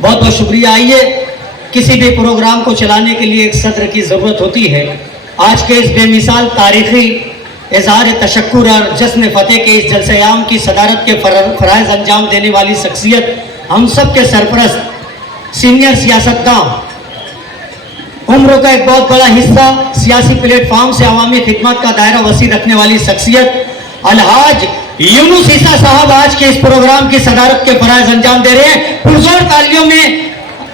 बहुत बहुत शुक्रिया। आइए, किसी भी प्रोग्राम को चलाने के लिए एक सत्र की ज़रूरत होती है। आज के इस बेमिसाल तारीखी इज़हार तशक्कुर और जश्न फ़तेह के इस जलसे-ए-आम की सदारत के फ़राइज़ अंजाम देने वाली शख्सियत, हम सब के सरपरस्त सीनियर सियासतदान, उम्र का एक बहुत बड़ा हिस्सा सियासी प्लेटफॉर्म से अवामी खिदमत का दायरा वसी रखने वाली शख्सियत अलहाज यूनुस ईसा साहब आज के इस प्रोग्राम की सदारत के फराइज अंजाम दे रहे हैं। पुरजोर तालियों में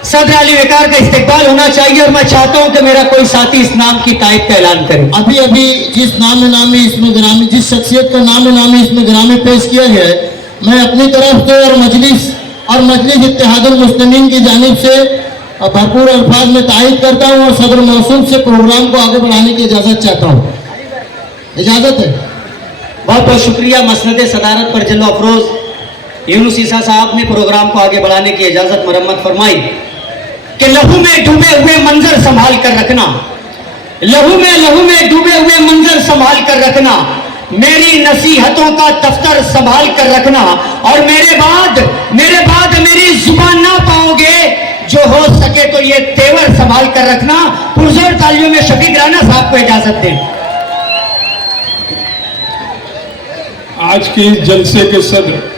सदर अली वकार का इस्तेकबाल होना चाहिए और मैं चाहता हूं कि मेरा कोई साथी इस नाम की तायद का ऐलान करे। अभी अभी जिस नामी इसमें ग्रामी, जिस शख्सियत का नामी इसमें ग्रामी पेश किया गया है, मैं अपनी तरफ से और मजलिस इत्तेहादुल मुस्लिमीन की जानिब से भरपूर अल्फाज में तायद करता हूँ और सदर मौसूल से प्रोग्राम को आगे बढ़ाने की इजाज़त चाहता हूँ। इजाज़त है। बहुत बहुत शुक्रिया। मसनद सदारत पर जल्लो अफरोज यूनुस ईसा साहब ने प्रोग्राम को आगे बढ़ाने की इजाज़त मरम्मत फरमाई कि लहू में डूबे हुए मंजर संभाल कर रखना, लहू में डूबे हुए मंजर संभाल कर रखना, मेरी नसीहतों का दफ्तर संभाल कर रखना और मेरे बाद मेरी जुबान ना पाओगे, जो हो सके तो ये तेवर संभाल कर रखना। पुरजोर तालियों में शफीक राना साहब को इजाजत दें। आज के इस जलसे के सदर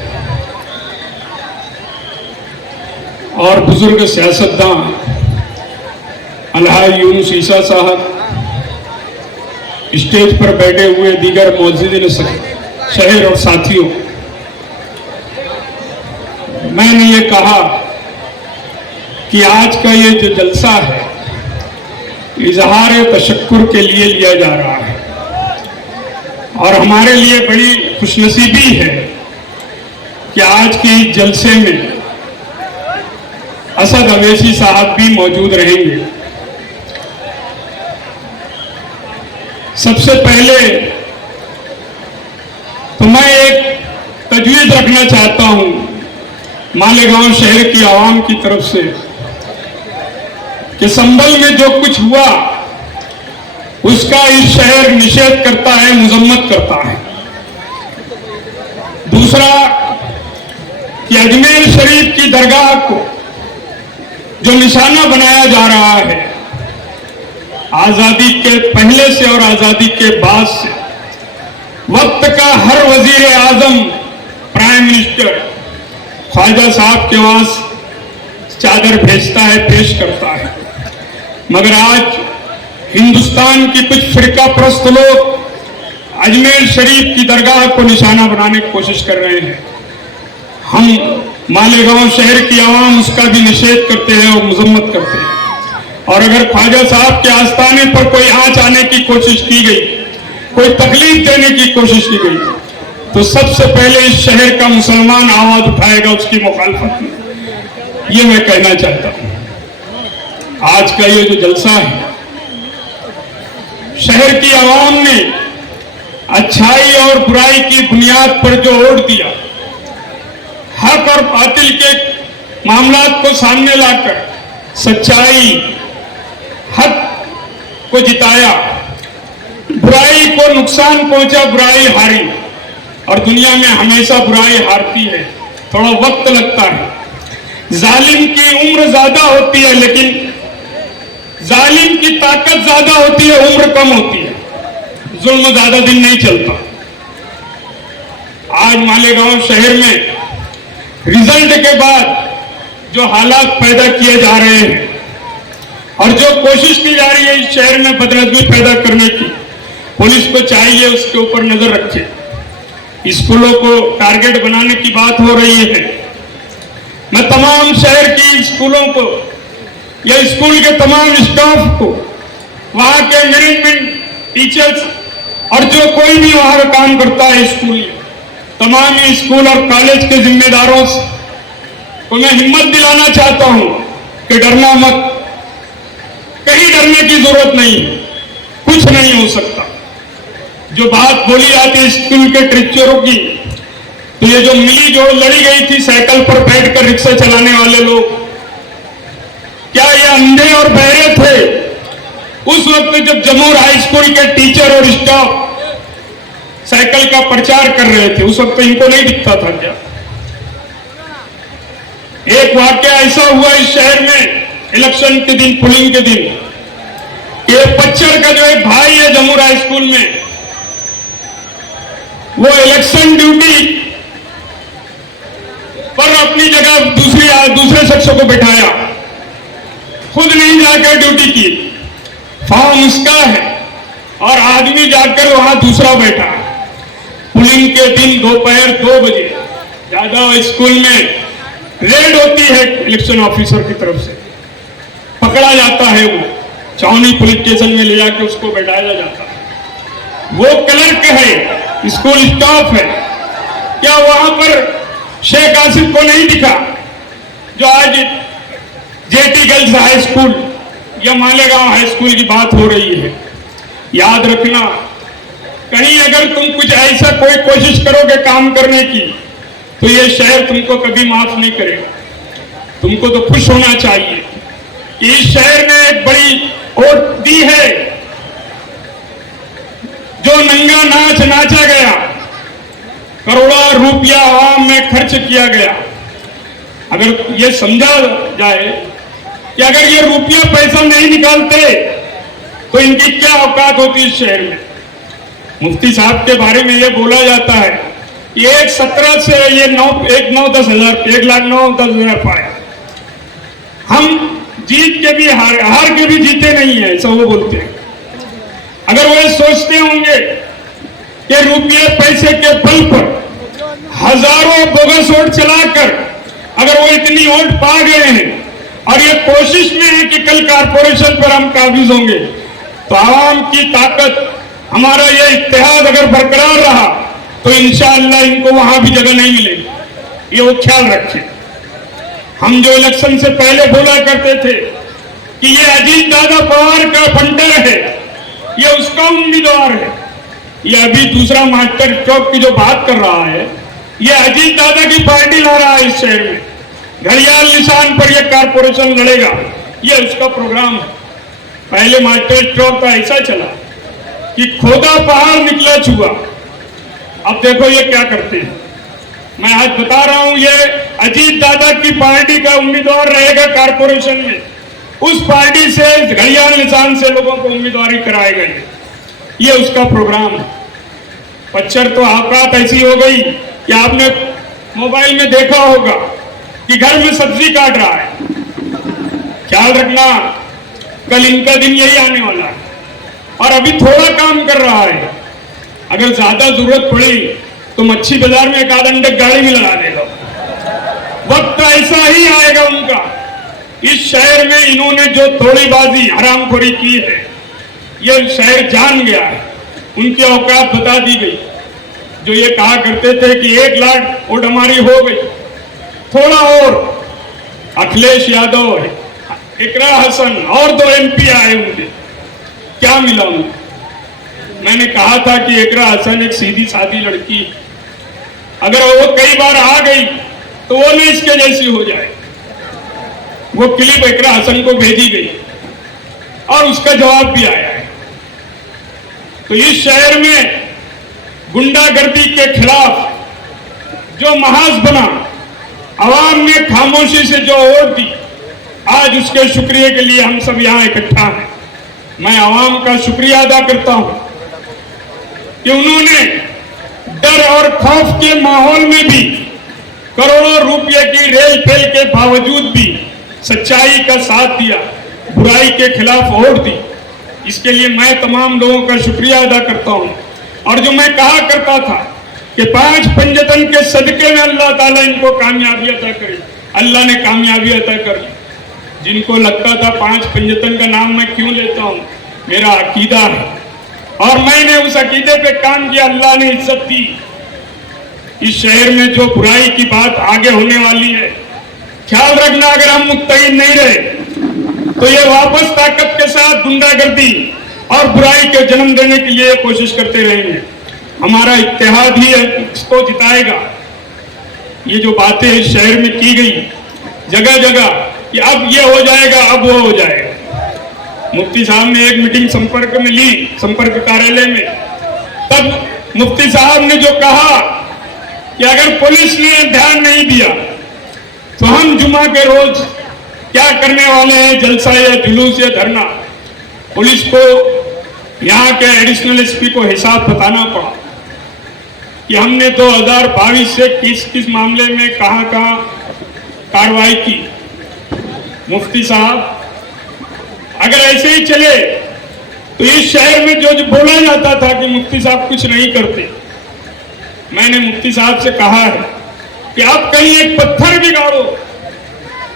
और बुजुर्ग सियासतदान अलहाज यूनुस ईसा साहब, स्टेज पर बैठे हुए दीगर मौजूदीन शहर और साथियों, मैंने ये कहा कि आज का ये जो जलसा है इजहार तशक्कुर के लिए लिया जा रहा है और हमारे लिए बड़ी खुशनसीबी है कि आज के इस जलसे में असद अवैसी साहब भी मौजूद रहेंगे। सबसे पहले तो मैं एक तजवीज़ रखना चाहता हूं मालेगांव शहर की आवाम की तरफ से कि संभल में जो कुछ हुआ उसका इस शहर निषेध करता है, मुजम्मत करता है। दूसरा कि अजमेर शरीफ की दरगाह को जो निशाना बनाया जा रहा है, आजादी के पहले से और आजादी के बाद से वक्त का हर वजीर आजम, प्राइम मिनिस्टर ख्वाजा साहब के वहां चादर भेजता है, पेश करता है, मगर आज हिंदुस्तान की कुछ फिरका प्रस्त लोग अजमेर शरीफ की दरगाह को निशाना बनाने की कोशिश कर रहे हैं। हम मालेगांव शहर की आवाम उसका भी निषेध करते हैं और मुजम्मत करते हैं। और अगर ख्वाजा साहब के आस्थाने पर कोई आंच आने की कोशिश की गई, कोई तकलीफ देने की कोशिश की गई, तो सबसे पहले इस शहर का मुसलमान आवाज उठाएगा उसकी मुखालफत में। ये मैं कहना चाहता हूं। आज का ये जो जलसा है, शहर की आवाम ने अच्छाई और बुराई की बुनियाद पर जो वोट दिया, हक और बातिल के मामलात को सामने लाकर सच्चाई, हक को जिताया, बुराई को नुकसान पहुंचा, बुराई हारी। और दुनिया में हमेशा बुराई हारती है, थोड़ा वक्त लगता है। जालिम की उम्र ज्यादा होती है, लेकिन जालिम की ताकत ज्यादा होती है, उम्र कम होती है। जुल्म ज्यादा दिन नहीं चलता। आज मालेगांव शहर में रिजल्ट के बाद जो हालात पैदा किए जा रहे हैं और जो कोशिश की जा रही है इस शहर में बदनज़मी पैदा करने की, पुलिस को चाहिए उसके ऊपर नजर रखे। स्कूलों को टारगेट बनाने की बात हो रही है। मैं तमाम शहर की स्कूलों को या स्कूल के तमाम स्टाफ को, वहां के मैनेजमेंट, टीचर्स और जो कोई भी वहां का काम करता है स्कूल, तमाम स्कूल और कॉलेज के जिम्मेदारों से तो मैं हिम्मत दिलाना चाहता हूं कि डरना मत, कहीं डरने की जरूरत नहीं है, कुछ नहीं हो सकता। जो बात बोली जाती है स्कूल के टीचरों की, तो ये जो मिली जोड़ लड़ी गई थी साइकिल पर बैठकर रिक्शा चलाने वाले लोग, क्या ये अंधे और बहरे थे? उस वक्त जब जमूर हाई स्कूल के टीचर और स्टाफ साइकिल का प्रचार कर रहे थे, उस वक्त इनको नहीं दिखता था क्या? एक वाकया ऐसा हुआ इस शहर में इलेक्शन के दिन, पोलिंग के दिन, ये पच्चर का जो एक भाई है जमूर हाई स्कूल में, वो इलेक्शन ड्यूटी पर अपनी जगह दूसरे शख्सों को बैठाया, खुद नहीं जाकर ड्यूटी की, फॉर्म उसका है और आदमी जाकर वहां दूसरा बैठा। पोलिंग के दिन दोपहर 2 बजे यादव स्कूल में रेड होती है इलेक्शन ऑफिसर की तरफ से, पकड़ा जाता है, वो छावनी पुलिस स्टेशन में ले जाकर उसको बैठाया जाता है। वो क्लर्क है, स्कूल स्टाफ है, क्या वहां पर शेख आसिफ को नहीं दिखा जो आज जेटी गर्ल्स हाई स्कूल या मालेगांव हाई स्कूल की बात हो रही है? याद रखना, कहीं अगर तुम कुछ ऐसा कोई कोशिश करोगे काम करने की तो ये शहर तुमको कभी माफ नहीं करेगा। तुमको तो खुश होना चाहिए कि इस शहर ने एक बड़ी वोट दी है, जो नंगा नाच नाचा गया, करोड़ों रुपया आवाम में खर्च किया गया। अगर ये समझा जाए कि अगर ये रुपया पैसा नहीं निकालते तो इनकी क्या औकात होती इस शहर में। मुफ्ती साहब के बारे में ये बोला जाता है कि 1.17 से ये 1,09,10,000 पाए, हम जीत के भी हार के भी जीते नहीं है, ऐसा वो बोलते हैं। अगर वो सोचते होंगे कि रुपये पैसे के बल पर हजारों बोगस वोट चलाकर अगर वो इतनी वोट पा गए हैं और ये कोशिश में है कि कल कारपोरेशन पर हम काबिज होंगे, तो आवाम की ताकत, हमारा ये इत्तेहाद अगर बरकरार रहा तो इंशाअल्लाह इनको वहां भी जगह नहीं मिलेगी। ये वो ख्याल रखें। हम जो इलेक्शन से पहले बोला करते थे कि ये अजीत दादा पवार का फंडर है, ये उसका उम्मीदवार है, ये अभी दूसरा मास्टर चौक की जो बात कर रहा है, ये अजीत दादा की पार्टी ला रहा है इस शहर में। घड़ियाल निशान पर यह कारपोरेशन लड़ेगा, ये उसका प्रोग्राम है। पहले मास्टर चौक का ऐसा चला कि खोदा पहाड़ निकला छुआ। अब देखो ये क्या करते हैं। मैं आज बता रहा हूं, ये अजीत दादा की पार्टी का उम्मीदवार रहेगा कारपोरेशन में, उस पार्टी से घड़ियाल निशान से लोगों को उम्मीदवारी कराए गए, ये उसका प्रोग्राम है। पच्चर तो औकात ऐसी हो गई कि आपने मोबाइल में देखा होगा कि घर में सब्जी काट रहा है। ख्याल रखना, कल इनका दिन यही आने वाला है और अभी थोड़ा काम कर रहा है। अगर ज्यादा जरूरत पड़ी तो मच्छी बाजार में एक आध अंडे गाड़ी भी लगा देगा। वक्त ऐसा ही आएगा उनका। इस शहर में इन्होंने जो थोड़ीबाजी हरामखोरी की है, ये शहर जान गया है, उनकी औकात बता दी गई। जो ये कहा करते थे कि 1 लाख वोट हमारी हो गई, थोड़ा और अखिलेश यादव, इकरा हसन और 2 MP आए उनके, क्या मिला उनको? मैंने कहा था कि इकरा हसन एक सीधी सादी लड़की, अगर वो कई बार आ गई तो वो नहीं इसके जैसी हो जाए। वो क्लिप इकरा हसन को भेजी गई और उसका जवाब भी आया है। तो इस शहर में गुंडागर्दी के खिलाफ जो महाज बना, आवाम ने खामोशी से जो वोट दी, आज उसके शुक्रिया के लिए हम सब यहां इकट्ठा हैं। मैं आवाम का शुक्रिया अदा करता हूं कि उन्होंने डर और खौफ के माहौल में भी करोड़ों रुपए की रेल फेल के बावजूद भी सच्चाई का साथ दिया, बुराई के खिलाफ वोट दी। इसके लिए मैं तमाम लोगों का शुक्रिया अदा करता हूं। और जो मैं कहा करता था कि 5 पंजतन के सदके में अल्लाह ताला इनको कामयाबी अता करे, अल्लाह ने कामयाबी अता कर दी। जिनको लगता था 5 पंजतन का नाम मैं क्यों लेता हूं, मेरा अकीदा है और मैंने उस अकीदे पे काम किया, अल्लाह ने इज्जत दी। इस शहर में जो बुराई की बात आगे होने वाली है, ख्याल रखना, अगर हम मुत्तहिद नहीं रहे तो ये वापस ताकत के साथ गुंडागर्दी और बुराई के जन्म देने के लिए कोशिश करते रहेंगे। हमारा इत्तेहाद ही इसको जिताएगा। ये जो बातें इस शहर में की गई जगह जगह कि अब ये हो जाएगा, अब वो हो जाएगा। मुफ्ती साहब ने एक मीटिंग संपर्क में ली, संपर्क कार्यालय में, तब मुफ्ती साहब ने जो कहा कि अगर पुलिस ने ध्यान नहीं दिया तो हम जुमा के रोज क्या करने वाले हैं, जलसा या जुलूस या धरना। पुलिस को, यहाँ के एडिशनल एसपी को हिसाब बताना पड़ा कि हमने 2022 से किस किस मामले में कहां कहां कार्रवाई की। मुफ्ती साहब, अगर ऐसे ही चले तो इस शहर में जो बोला जाता था कि मुफ्ती साहब कुछ नहीं करते, मैंने मुफ्ती साहब से कहा है कि आप कहीं एक पत्थर भी गाड़ो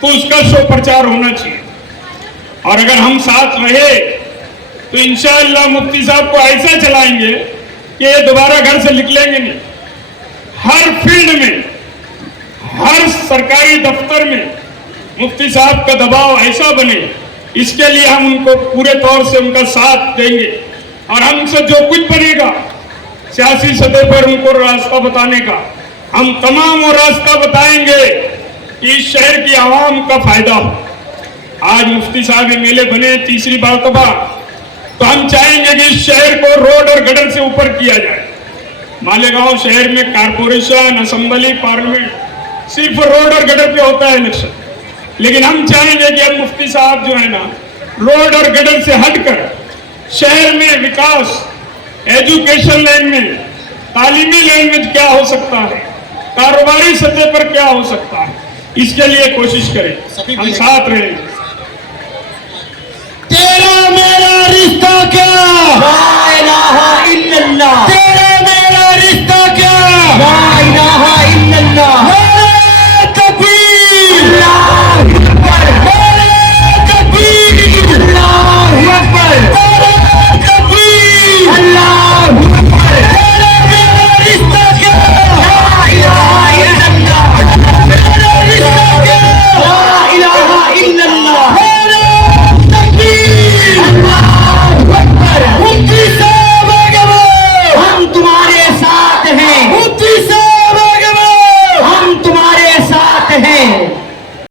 तो उसका शो प्रचार होना चाहिए। और अगर हम साथ रहे तो इंशाअल्लाह मुफ्ती साहब को ऐसा चलाएंगे कि ये दोबारा घर से निकलेंगे नहीं। हर फील्ड में, हर सरकारी दफ्तर में मुफ्ती साहब का दबाव ऐसा बने, इसके लिए हम उनको पूरे तौर से उनका साथ देंगे। और हमसे जो कुछ बनेगा सियासी सतह पर उनको रास्ता बताने का, हम तमाम वो रास्ता बताएंगे कि इस शहर की आवाम का फायदा हो। आज मुफ्ती साहब एमएलए बने तीसरी मर्तबा, तो हम चाहेंगे कि इस शहर को रोड और गटर से ऊपर किया जाए। मालेगांव शहर में कारपोरेशन, असेंबली, पार्लियामेंट सिर्फ रोड और गटर पे होता है इलेक्शन, लेकिन हम चाहेंगे कि अब मुफ्ती साहब जो है ना, रोड और गटर से हटकर शहर में विकास, एजुकेशन लाइन में, तालीमी लाइन में क्या हो सकता है, कारोबारी सतह पर क्या हो सकता है, इसके लिए कोशिश करें, हम साथ रहेंगे। तेरा मेरा रिश्ता क्या, ला इलाहा इल्लल्लाह, तेरा मेरा रिश्ता क्या, ला इलाहा इल्लल्लाह।